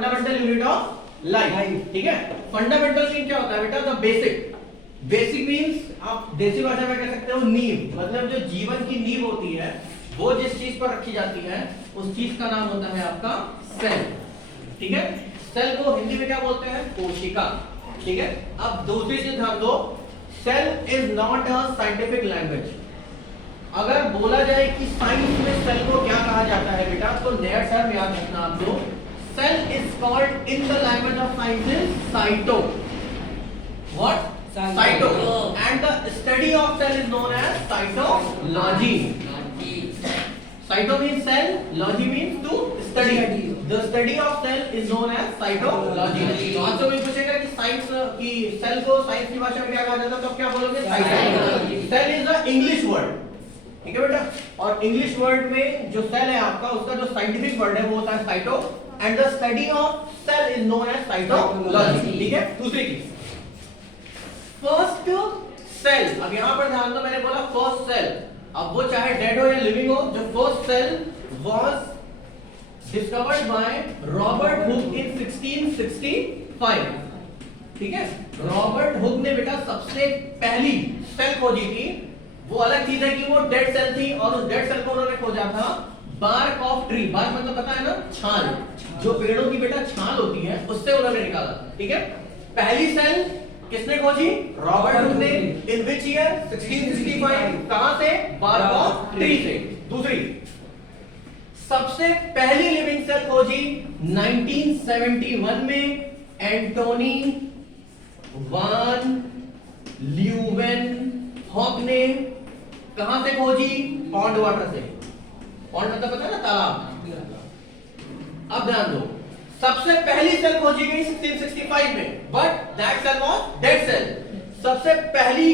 Fundamental unit of life. ठीक है, fundamental mean क्या होता है बेटा? The basic. बेसिक मीन्स आप देसी भाषा में कह सकते हो नींव, मतलब जो जीवन की नींव होती है वो जिस चीज पर रखी जाती है उस चीज का नाम होता है आपका सेल। ठीक है, सेल को हिंदी में क्या बोलते हैं? कोशिका। ठीक है, अब दूसरी चीज ध्यान दो, sale is not a scientific language. अगर बोला जाए कि साइंस में सेल को क्या कहा जाता है बेटा, तो नया टर्म याद रखना आप लोग, cell is called in the language of science is cyto. What? Cyto. And the study of cell is known as cytology. Cyto means cell, logy means to study. The study of cell is known as cytology. तो आपसे कोई पूछेगा कि science की cell को science की भाषा में क्या कहा जाता है, तो क्या बोलोगे? Cytology. Cell is a English word. ठीक है बेटा, और इंग्लिश वर्ड में जो सेल है आपका, उसका जो साइंटिफिक वर्ड है वो होता है cyto, and the study of cell is known as cytology. ठीक है, दूसरी चीज फर्स्ट सेल। अब यहां पर ध्यान दो, मैंने बोला फर्स्ट सेल, अब वो चाहे डेड हो या लिविंग हो, जो first cell was discovered by Robert Hooke in 1665। ठीक है, रॉबर्ट हुक ने बेटा सबसे पहली सेल खोजी थी। वो अलग चीज है कि वो डेड सेल थी, और उस डेड सेल को उन्होंने खोजा था बार्क ऑफ ट्री। बार्क मतलब पता है ना, छाल, जो पेड़ों की बेटा छाल होती है उससे उन्होंने निकाला। ठीक है, पहली सेल किसने खोजी? रॉबर्ट हुक ने। इन विच ईयर? 1665। कहां से? बार्क ऑफ ट्री से। दूसरी सबसे पहली लिविंग सेल खोजी 1971 में एंटोनी वान ल्यूवेनहॉक ने। कहां से खोजी? पॉन्ड वाटर से। पॉन्ड मतलब पता है ना, तालाब। अब ध्यान दो, सबसे पहली सेल खोजी गई 1665 में, but that cell was dead cell. सबसे पहली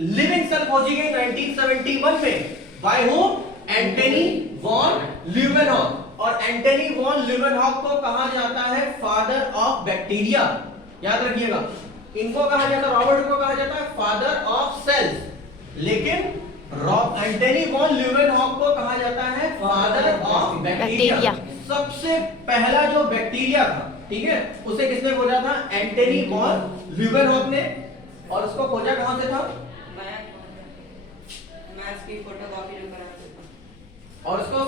लिविंग सेल खोजी गई 1971 में, by whom? Antony van Leeuwenhoek. और एंटनी वॉन ल्यूवेनहॉक को कहा जाता है फादर ऑफ बैक्टीरिया। याद रखिएगा, इनको कहा जाता है, रॉबर्ट को कहा जाता है फादर ऑफ सेल्स, लेकिन एंटनी वॉन ल्यूवेनहॉक को कहा जाता है फादर ऑफ बैक्टीरिया। सबसे पहला जो बैक्टीरिया था, ठीक है, उसे किसने खोजा था? एंटनी वॉन ल्यूवेनहॉक ने। और उसको खोजा कहां से था? मैथ्स की फोटोकॉपी जो कराते थे। और उसको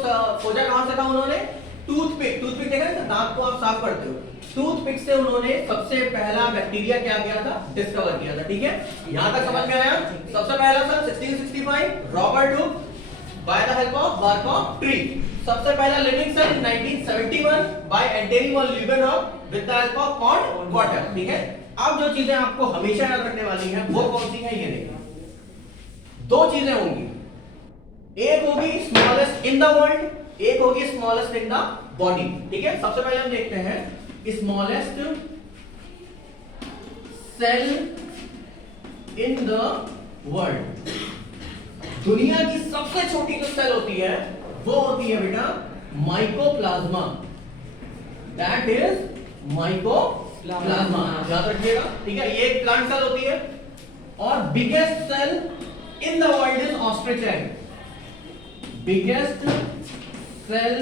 खोजा कहां से था उन्होंने? टूथपिक। टूथपिक देखा है, दांत को आप साफ करते हो, टूथपिक से उन्होंने सबसे पहला बैक्टीरिया क्या किया था? डिस्कवर किया था। ठीक है, यहां तक समझ में आया? सबसे पहला सन 1665, Robert Hooke, by the help of bark of tree. सबसे पहला living cell 1971 by Antony van Leeuwenhoek with the help of pond water. ठीक है, अब जो चीजें आपको हमेशा याद रखने वाली हैं वो कौन सी हैं? ये देखिए, दो चीजें होंगी, एक होगी स्मॉलेस्ट इन द वर्ल्ड, एक होगी स्मॉलेस्ट इन द बॉडी। ठीक है, सबसे पहले हम देखते हैं smallest cell in the world. दुनिया की सबसे छोटी जो सेल होती है वो होती है बेटा माइकोप्लाज्मा। दैट इज माइकोप्लाज्मा, याद रखिएगा। ठीक है, ये एक प्लांट सेल होती है। और biggest cell in the world is ostrich egg. Biggest cell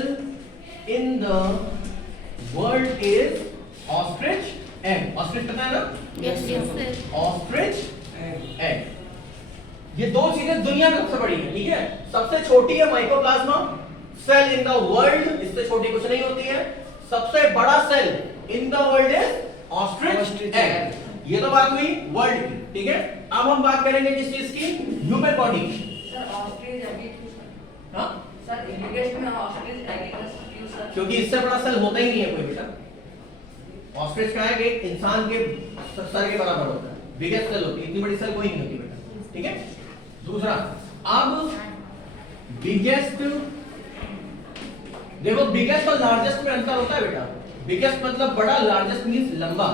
in the world is ostrich egg. Ostrich पता है ना? Yes yes. Ostrich egg. ये दो चीजें दुनिया में सबसे बड़ी है। ठीक है, सबसे छोटी है mycoplasma cell in the world, इससे छोटी कुछ नहीं होती है। सबसे बड़ा cell in the world is ostrich egg. ये तो बात हुई वर्ल्ड की। ठीक है, अब हम बात करेंगे किस चीज की? Human body. Sir ostrich egg, हाँ सर इंग्लिश में ऑस्ट्रिच एग क्यों सर? क्योंकि इससे बड़ा सेल होता ही नहीं है कोई बेटा। ऑस्ट्रिच का है एक इंसान के सर के बराबर होता है, बिगेस्ट सेल होती है, इतनी बड़ी सेल कोई नहीं होती बेटा। ठीक है, दूसरा, अब बिगेस्ट, देखो बिगेस्ट और लार्जेस्ट में अंतर होता है बेटा। बिगेस्ट मतलब बड़ा, लार्जेस्ट मींस लंबा।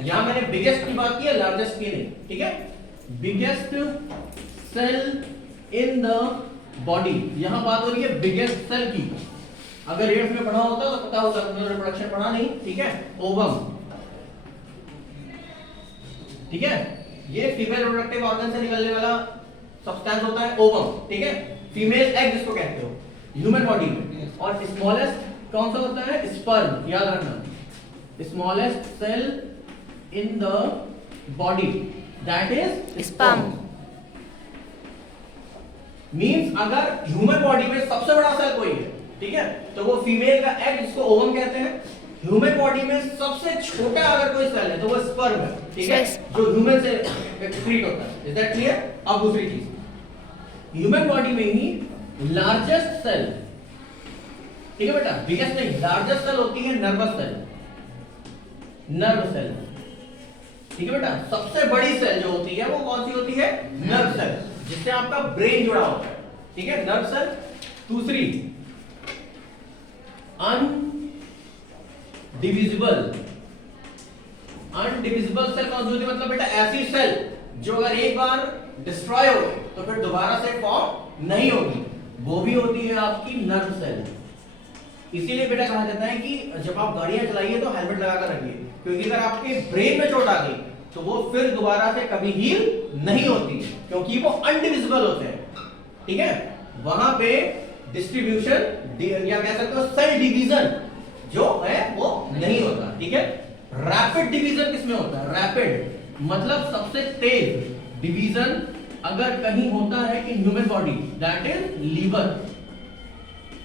यहां मैंने बिगेस्ट की बात की है, लार्जेस्ट की नहीं। ठीक है, biggest cell in the body, यहां बात हो रही है बिगेस्ट सेल की। अगर एट्थ में पढ़ा होता तो पता होता, तुमने रिप्रोडक्शन पढ़ा नहीं। ठीक है, ओवम। ठीक है, ये फीमेल रिप्रोडक्टिव ऑर्गन से निकलने वाला सब्सटेंस होता है ओवम। ठीक है, फीमेल एग जिसको कहते हो ह्यूमन बॉडी में। और स्मॉलेस्ट कौन सा होता है? स्पर्म, याद रखना। Smallest cell in the body that is Sperm. Means अगर ह्यूमन बॉडी में सबसे बड़ा सेल कोई है, ठीक है, तो वो फीमेल का एग जिसको ओवम कहते हैं। ह्यूमन बॉडी में सबसे छोटा अगर कोई सेल है तो वो स्पर्म है, ठीक है, जो ह्यूमन से एक्सक्रीट होता है। Is that clear? अब दूसरी चीज, ह्यूमन बॉडी में ही लार्जेस्ट सेल, ठीक है बेटा, बिगेस्ट नहीं, लार्जेस्ट सेल होती है नर्वस सेल, नर्व सेल, ठीक है बेटा। सबसे बड़ी सेल जो होती है वो कौन सी होती है? नर्व सेल, जिससे आपका ब्रेन जुड़ा होता है, ठीक है, नर्व सेल। दूसरी अनडिविजिबल, अनडिविजिबल सेल कौन सी होती है? मतलब बेटा ऐसी सेल जो अगर एक बार डिस्ट्रॉय हो गई तो फिर दोबारा से फॉर्म नहीं होगी, वो भी होती है आपकी नर्व सेल। इसीलिए बेटा कहा जाता है कि जब आप गाड़ियां चलाइए तो हेलमेट लगाकर रखिए, क्योंकि अगर आपके ब्रेन में चोट आ गई तो वो फिर दोबारा से कभी हील नहीं होती, क्योंकि वो अनडिविजिबल होते हैं, ठीक है। वहां पे डिस्ट्रीब्यूशन या कह सकते हो सेल डिवीजन जो है वो नहीं होता, ठीक है। रैपिड डिवीजन किसमें होता है? रैपिड मतलब सबसे तेज डिवीजन अगर कहीं होता है कि human body, that is liver.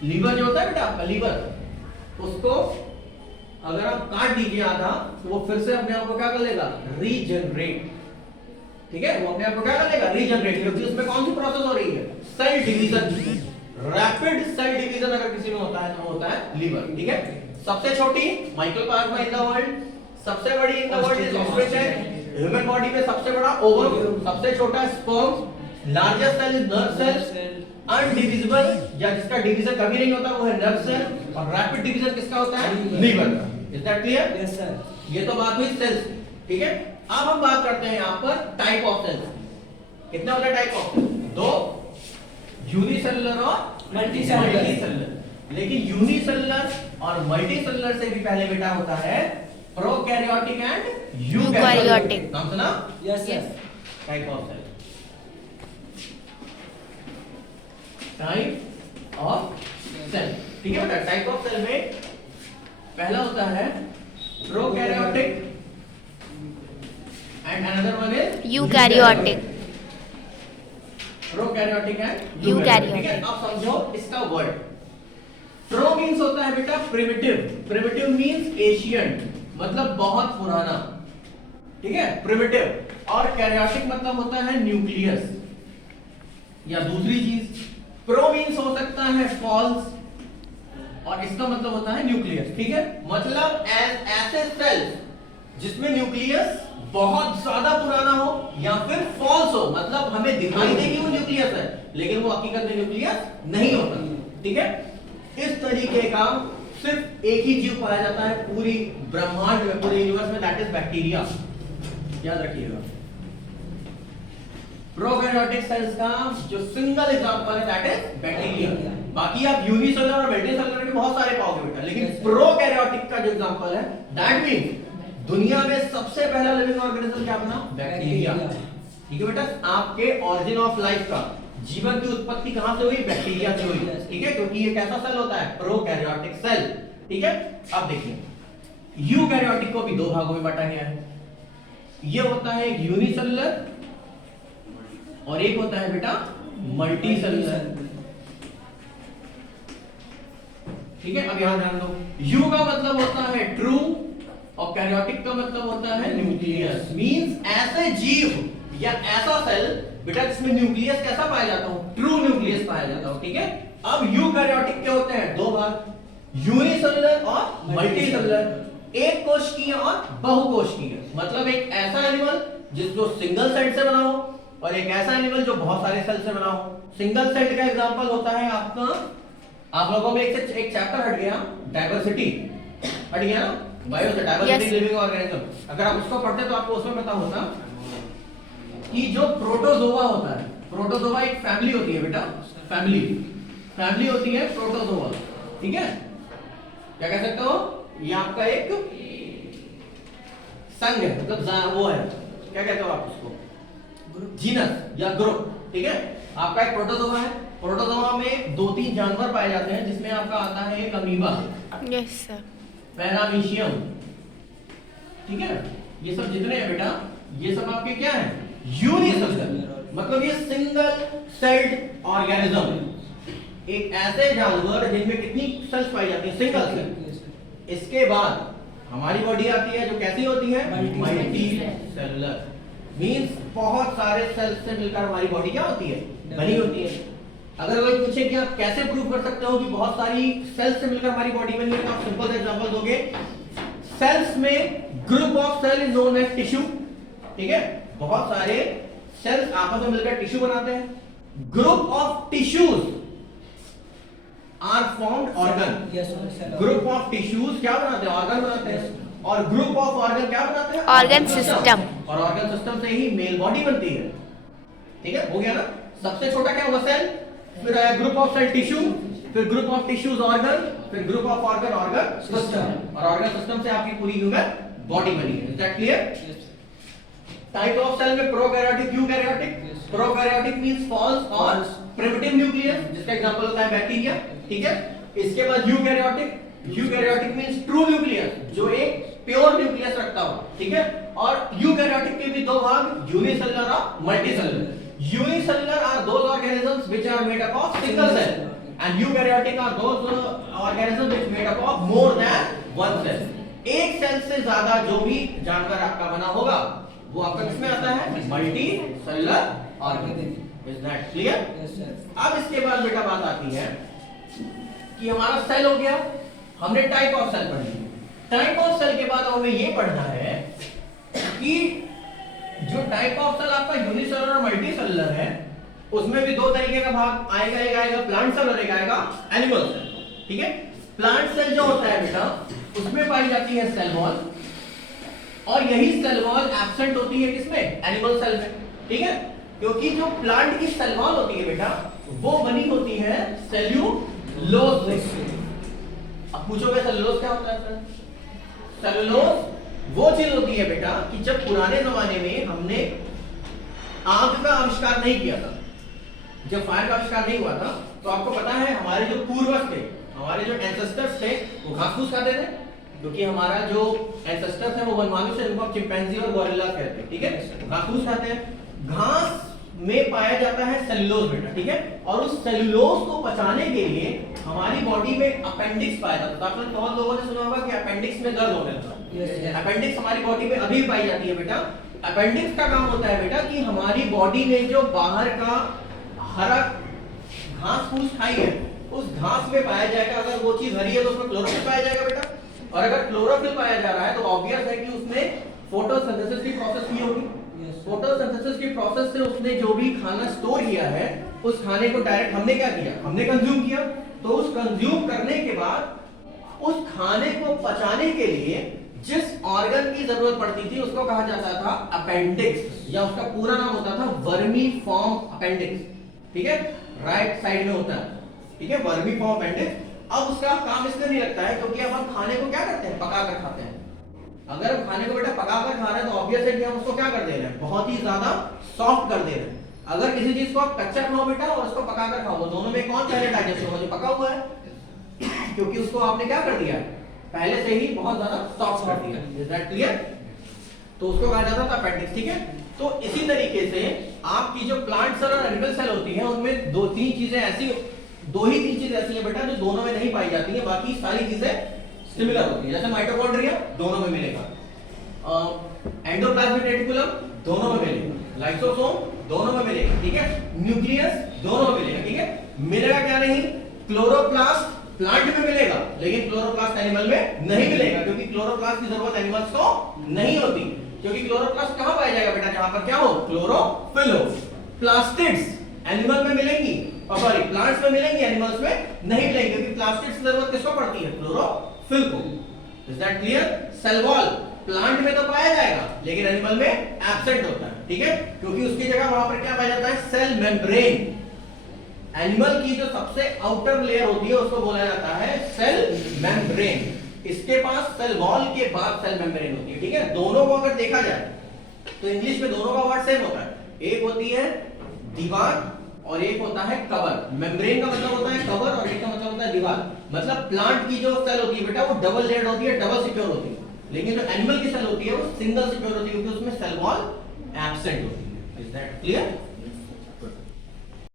Liver जो होता है बेटा आपका लीवर, उसको अगर आप काट दीजिए आधा तो वो फिर से अपने आप को क्या कर लेगा? रीजनरेट, ठीक है, वो अपने आप को क्या कर लेगा? रीजनरेट, क्योंकि उसमें कौन सी प्रोसेस हो रही है? Cell division. Rapid cell division अगर किसी में होता है तो होता है लीवर, ठीक है। सबसे छोटी माइक्रोप्लाज्मा इन द वर्ल्ड, सबसे बड़ी in the world is ostrich egg. Human body में सबसे बड़ा ओवम, सबसे छोटा sperm, largest cell is nerve cell, indivisible या जिसका डिवीजन कभी नहीं होता वो है नर्व सेल, और रैपिड डिवीजन किसका होता है? लीवर का। Is that clear? Yes sir. ये तो बात हुई सेल्स की, ठीक है। अब हम बात करते हैं यहां पर टाइप ऑफ सेल्स। कितने होते हैं टाइप ऑफ सेल्स? दो, यूनिसेलुलर और मल्टीसेलुलर। लेकिन यूनिसेलुलर और मल्टीसेलुलर से भी पहले बेटा होता है प्रोकैरियोटिक एंड यूकैरियोटिक। नाम सुना? Yes sir. Type of cell, type of cell, ठीक है बेटा। टाइप ऑफ सेल में पहला होता है prokaryotic and another one is eukaryotic. Prokaryotic and eukaryotic. ठीक है। अब समझो इसका वर्ड। प्रो मींस होता है बेटा प्रिमिटिव, प्रिमिटिव मींस एशियंट, मतलब बहुत पुराना, ठीक है, प्रिमिटिव। और कैरियोटिक मतलब होता है न्यूक्लियस या दूसरी चीज। प्रो मींस हो सकता है फॉल्स और इसका मतलब होता है न्यूक्लियस, ठीक है। मतलब ऐसे सेल्स जिसमें न्यूक्लियस बहुत ज्यादा पुराना हो या फिर फॉल्स हो, मतलब हमें दिखाई देगी वो न्यूक्लियस है लेकिन वो हकीकत में न्यूक्लियस नहीं होता, ठीक है। इस तरीके का सिर्फ एक ही जीव पाया जाता है पूरी ब्रह्मांड में, पूरे यूनिवर्स में, दैट इज बैक्टीरिया। याद रखिएगा। प्रोकैरियोटिक सेल्स का जो सिंगल एग्जांपल है दैट इज बैक्टीरिया। बाकी आप यूनिसेलुलर और मल्टीसेलुलर के बहुत सारे पाओगे बेटा, लेकिन प्रोकैरियोटिक का जो एग्जांपल है दैट मींस दुनिया में सबसे पहला लिविंग ऑर्गेनिज्म क्या बना? बैक्टीरिया, ठीक है बेटा। आपके ऑरिजिन ऑफ लाइफ का, जीवन की उत्पत्ति कहां से हुई? बैक्टीरिया से हुई, ठीक है, क्योंकि ये कैसा सेल होता है? प्रोकैरियोटिक सेल, ठीक है। अब देखिए यूकैरियोटिक को भी दो भागों में बांटा गया है। ये होता है एक यूनिसेलुलर और एक होता है बेटा मल्टीसेलुलर, ठीक है। अब यहां ध्यान दो, यू का मतलब होता है ट्रू और कैरियोटिक का मतलब होता है न्यूक्लियस। मींस ऐसे जीव या ऐसा सेल बेटा जिसमें न्यूक्लियस कैसा पाया जाता हो? ट्रू न्यूक्लियस पाया जाता हो, ठीक है। अब यूकैरियोटिक के होते हैं दो भाग, यूनिसेलुलर और मल्टीसेलुलर, एक कोशिकीय और बहुकोशिकीय। मतलब एक ऐसा एनिमल जो सिंगल सेल से बना हो और एक ऐसा एनिमल जो बहुत सारे सेल से बना हो। सिंगल सेल का एग्जांपल होता है आपका, आप लोगों में एक चैप्टर हट गया, डाइवर्सिटी हट गया ना, बायो से डाइवर्सिटी लिविंग ऑर्गेनिज्म। अगर आप उसको पढ़ते तो आपको उसमें पता होता कि जो प्रोटोजोआ होता है, प्रोटोजोआ एक फैमिली होती है बेटा, फैमिली होती है प्रोटोजोआ, ठीक है। क्या कह सकते हो? ये आपका एक संघ है, मतलब वो है, क्या कहते हो आप उसको? जीनस या ग्रुप, ठीक है। आपका एक प्रोटोजोआ है, प्रोटोजोआ में दो तीन जानवर पाए जाते हैं जिसमें आपका आता है एक अमीबा, यस सर। पैरामीशियम, ठीक है ना? ये सब जितने हैं बेटा, ये सब आपके क्या है? यूनिसेलुलर, मतलब ये सिंगल सेल्ड ऑर्गेनिज्म, एक ऐसे जानवर जिनमें कितनी सेल्स पाई जाती है? Single cell. इसके बाद हमारी बॉडी आती है जो कैसी होती है? मल्टी सेलुलर, मींस बहुत सारे सेल्स से मिलकर हमारी बॉडी क्या होती है? बनी होती है। अगर कोई पूछे कि आप कैसे प्रूव कर सकते हो कि बहुत सारी सेल्स से मिलकर हमारी बॉडी बनी है, तो आप सिंपल एग्जांपल दोगे। सेल्स में group of cell is known as tissue, ठीक है? बहुत सारे सेल्स आपस में मिलकर टिश्यू बनाते हैं। Group of tissues are formed organ. Group of tissues क्या बनाते हैं? ऑर्गन बनाते हैं। और ग्रुप ऑफ ऑर्गन क्या बनाते हैं? Organ system. और ऑर्गन सिस्टम से ही मेल बॉडी बनती है, ठीक है? हो गया ना? सबसे छोटा क्या होगा? सेल, फिर आया ग्रुप ऑफ सेल टिश्यू, फिर ग्रुप ऑफ टिश्यूज ऑर्गन, फिर group of organ organ system, और ऑर्गन सिस्टम से आपकी पूरी ह्यूमन बॉडी बनी है। Is that clear? Type of cell में prokaryotic, eukaryotic. Prokaryotic means false और प्रिमिटिव न्यूक्लियस, जिसका एग्जांपल होता है बैक्टीरिया, ठीक है? इसके बाद eukaryotic. Eukaryotic means true nucleus, जो एक प्योर न्यूक्लियस रखता हो, ठीक है? और यूकैरियोटिक के भी दो भाग, यूनिसेलुलर और multicellular. Unicellular are those organisms which are made up of single cell, and eukaryotic are those organisms which made up of more than one cell. एक सेल से ज्यादा जो भी जानवर आपका बना होगा वो आपका किसमें आता है? Multi cellular organism. Is that clear? अब इसके बाद बेटा बात आती है कि हमारा सेल हो गया, हमने टाइप ऑफ सेल पढ़ ली। टाइप ऑफ सेल के बाद हमें ये पढ़ना है कि जो टाइप ऑफ सेल आपका यूनिसेलुलर और मल्टीसेलुलर है, उसमें भी दो तरीके का भाग आएगा। एक आएगा प्लांट सेल और एक आएगा एनिमल सेल, ठीक है? प्लांट सेल जो होता है बेटा, उसमें पाई जाती है सेल वॉल, और यही सेल वॉल एब्सेंट होती है किसमें? एनिमल सेल में, ठीक है? क्योंकि जो प्लांट की सेल वॉल होती है बेटा, वो बनी होती है सेल्यूलोज से। अब पूछोगे सेल्यूलोज क्या होता है सर? सेल्यूलोज वो चीज होती है बेटा कि जब पुराने जमाने में हमने आग का आविष्कार नहीं किया था, जब फायर का आविष्कार नहीं हुआ था, तो आपको पता है हमारे जो पूर्वज थे, हमारे जो एंसेस्टर्स थे, वो घास फूस खाते थे, क्योंकि हमारा जो एंसेस्टर्स है वो वनमानुष है, उनको चिंपैंजी और गोरिल्ला कहते हैं, ठीक है? घास फूस खाते हैं। घास में पाया जाता है सेल्यूलोज बेटा, ठीक है? और उस सेल्यूलोज को पचाने के लिए हमारी बॉडी में अपेंडिक्स पाया जाता है। आपने बहुत लोगों ने सुना होगा कि अपेंडिक्स में दर्द होने लगता है। अपेंडिक्स हमारी बॉडी में अभी पाई जाती है बेटा। अपेंडिक्स का काम होता है बेटा कि हमारी बॉडी ने जो बाहर का हरा घास फूस खाई है, उस घास में पाया जाएगा। अगर वो चीज हरी है तो उसमें क्लोरोफिल पाया जाएगा बेटा, और अगर क्लोरोफिल पाया जा रहा है तो ऑब्वियस है कि उसमें फोटोसिंथेसिस की प्रोसेस की होगी। फोटोसिंथेसिस की प्रोसेस से उसने जो भी खाना स्टोर किया है, उस खाने को डायरेक्ट हमने क्या किया? हमने कंज्यूम किया। तो उस कंज्यूम करने के बाद उस खाने को पचाने के लिए जिस ऑर्गन की जरूरत पड़ती थी उसको कहा जाता था अपेंडिक्स, या उसका पूरा नाम होता था वर्मीफॉर्म अपेंडिक्स, ठीक है? राइट साइड में होता है, ठीक है? Vermiform appendix. अब उसका काम इसलिए नहीं लगता है क्योंकि अब हम खाने को क्या करते हैं? पका कर खाते हैं। अगर हम खाने को बेटा पका कर खा रहे हैं तो ऑब्वियस है कि हम उसको क्या कर दे रहे हैं? बहुत ही ज्यादा सॉफ्ट कर दे रहे हैं। अगर किसी चीज को आप कच्चा खाओ बेटा और उसको पका कर खाओ, दोनों में कौन पहले डाइजेस्ट होगा? जो पका हुआ है, क्योंकि उसको आपने क्या कर दिया है? पहले से ही बहुत ज्यादा सॉफ्ट कर दिया। Is that clear? तो उसको कहा जाता था अपेंडिक्स, ठीक है? तो इसी तरीके से आपकी जो प्लांट सेल और एनिमल सेल होती है, उनमें दो ही तीन चीजें ऐसी हैं बेटा जो दोनों में नहीं पाई जाती हैं, बाकी सारी चीजें सिमिलर होती है। जैसे माइटोकॉन्ड्रिया दोनों में मिलेगा, एंडोप्लाज्मिक रेटिकुलम दोनों में मिलेगा, लाइसोसोम दोनों में मिलेगा, ठीक है? न्यूक्लियस दोनों में मिलेगा, ठीक है? मिलेगा क्या नहीं? क्लोरोप्लास्ट प्लांट में मिलेगा, लेकिन क्लोरोप्लास्ट एनिमल में नहीं मिलेगा, क्योंकि क्लोरोप्लास्ट की जरूरत एनिमल्स को नहीं होती। क्योंकि क्लोरोप्लास्ट कहां पाया जाएगा बेटा? जहां पर क्या हो? क्लोरोफिल हो। प्लास्टिड्स एनिमल में मिलेंगी, और सॉरी प्लांट्स में मिलेंगी, एनिमल्स में नहीं मिलेंगी, क्योंकि प्लास्टिड्स की जरूरत किसको पड़ती है? क्लोरोफिल को। Is that clear? Cell wall plant में तो पाया जाएगा, लेकिन एनिमल में एब्सेंट होता है, ठीक है? क्योंकि उसकी जगह वहां पर क्या पाया जाता है? Cell membrane. एनिमल की जो सबसे आउटर लेयर होती है उसको बोला जाता है सेल मेम्ब्रेन। इसके पास सेल वॉल के बाद सेल मेम्ब्रेन होती है, ठीक है? दोनों को अगर देखा जाए तो इंग्लिश में दोनों का वर्ड सेम होता है। एक होती है दीवार और एक होता है कवर। मेम्ब्रेन का मतलब होता है कवर और एक का मतलब होता है दीवार। मतलब प्लांट की जो सेल होती है बेटा वो डबल लेयर्ड होती है, डबल सिक्योर होती है। लेकिन जो एनिमल की सेल होती है वो सिंगल सिक्योर होती है क्योंकि उसमें सेल वॉल एब्सेंट होती है। Is that clear?